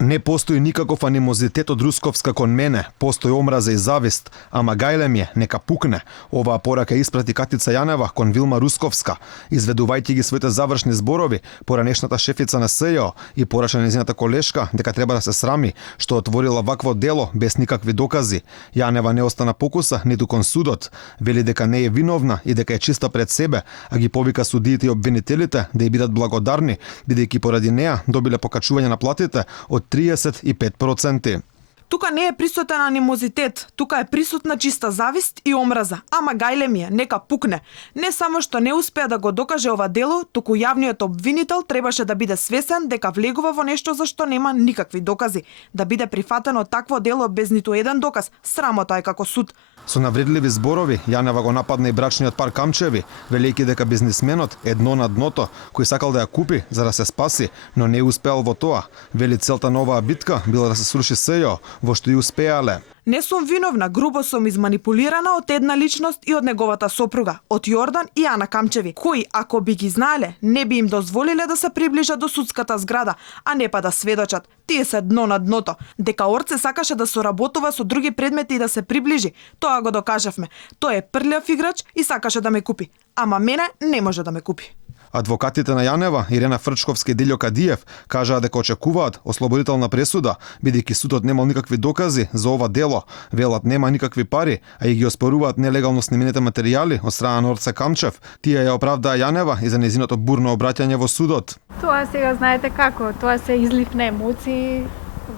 Не постои никаков анимозитет од Русковска кон мене, постои омраза и завист, ама гајле ми е, нека пукне. Оваа порака испрати Катица Јанева кон Вилма Русковска, изведувајќи ги своите завршни зборови, поранешната шефица на СЈО и порача нејзината колешка дека треба да се срами што отворила вакво дело без никакви докази. Јанева не остана покуса ниту кон судот, вели дека не е виновна и дека е чиста пред себе, а ги повика судиите и обвинителите да ја бидат благодарни, бидејќи поради неа добиле покачување на платите од 35%. Тука не е присутен анимозитет, тука е присутна чиста завист и омраза. Ама гајле ми е, нека пукне. Не само што не успеа да го докаже ова дело, туку јавниот обвинител требаше да биде свесен дека влегува во нешто за што нема никакви докази. Да биде прифатено такво дело без ниту еден доказ, срамота е како суд. Со навредливи зборови, Јанева го нападна и брачниот пар Камчеви, велејќи дека бизнисменот е дно на дното, кој сакал да ја купи за да се спаси, но не успеал во тоа. Вели целта на оваа битка била да се сруши СЈО, во што и успеале. Не сум виновна, грубо сум изманипулирана од една личност и од неговата сопруга, од Јордан и Ана Камчеви, кои, ако би ги знаеле, не би им дозволиле да се приближат до судската зграда, а не па да сведочат. Тие се дно на дното. Дека Орце сакаше да соработува со други предмети и да се приближи, тоа го докажавме. Тој е прљав играч и сакаше да ме купи. Ама мене не може да ме купи. Адвокатите на Јанева, Ирена Фрчковска и Дилјо Кадиев, кажаа дека очекуваат ослободителна пресуда, бидејќи судот немал никакви докази за ова дело. Велат нема никакви пари, а и ги оспоруваат нелегално снимените материјали од страна на Орце Камчев. Тие ја оправдаа Јанева и за нејзиното бурно обраќање во судот. Тоа сега знаете како, тоа се излив на емоции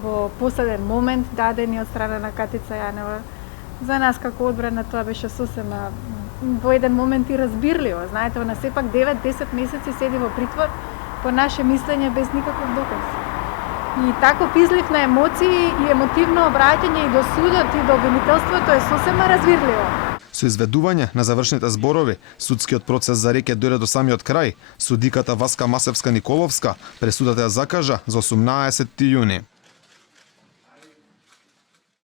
во последен момент дадени од страна на Катица Јанева. За нас како одбрана тоа беше сосема во еден момент и разбирливо. Знаете, она сепак 9-10 месеци седи во притвор по наше мислење без никаков доказ. И таков излив на емоции и емотивно обраќање и до судот и до обвинителството е сосема разбирливо. Со изведување на завршните зборови, судскиот процес за рекет дојде до самиот крај. Судиката Васка Масевска Николовска пресудата ја закажа за 18 јуни.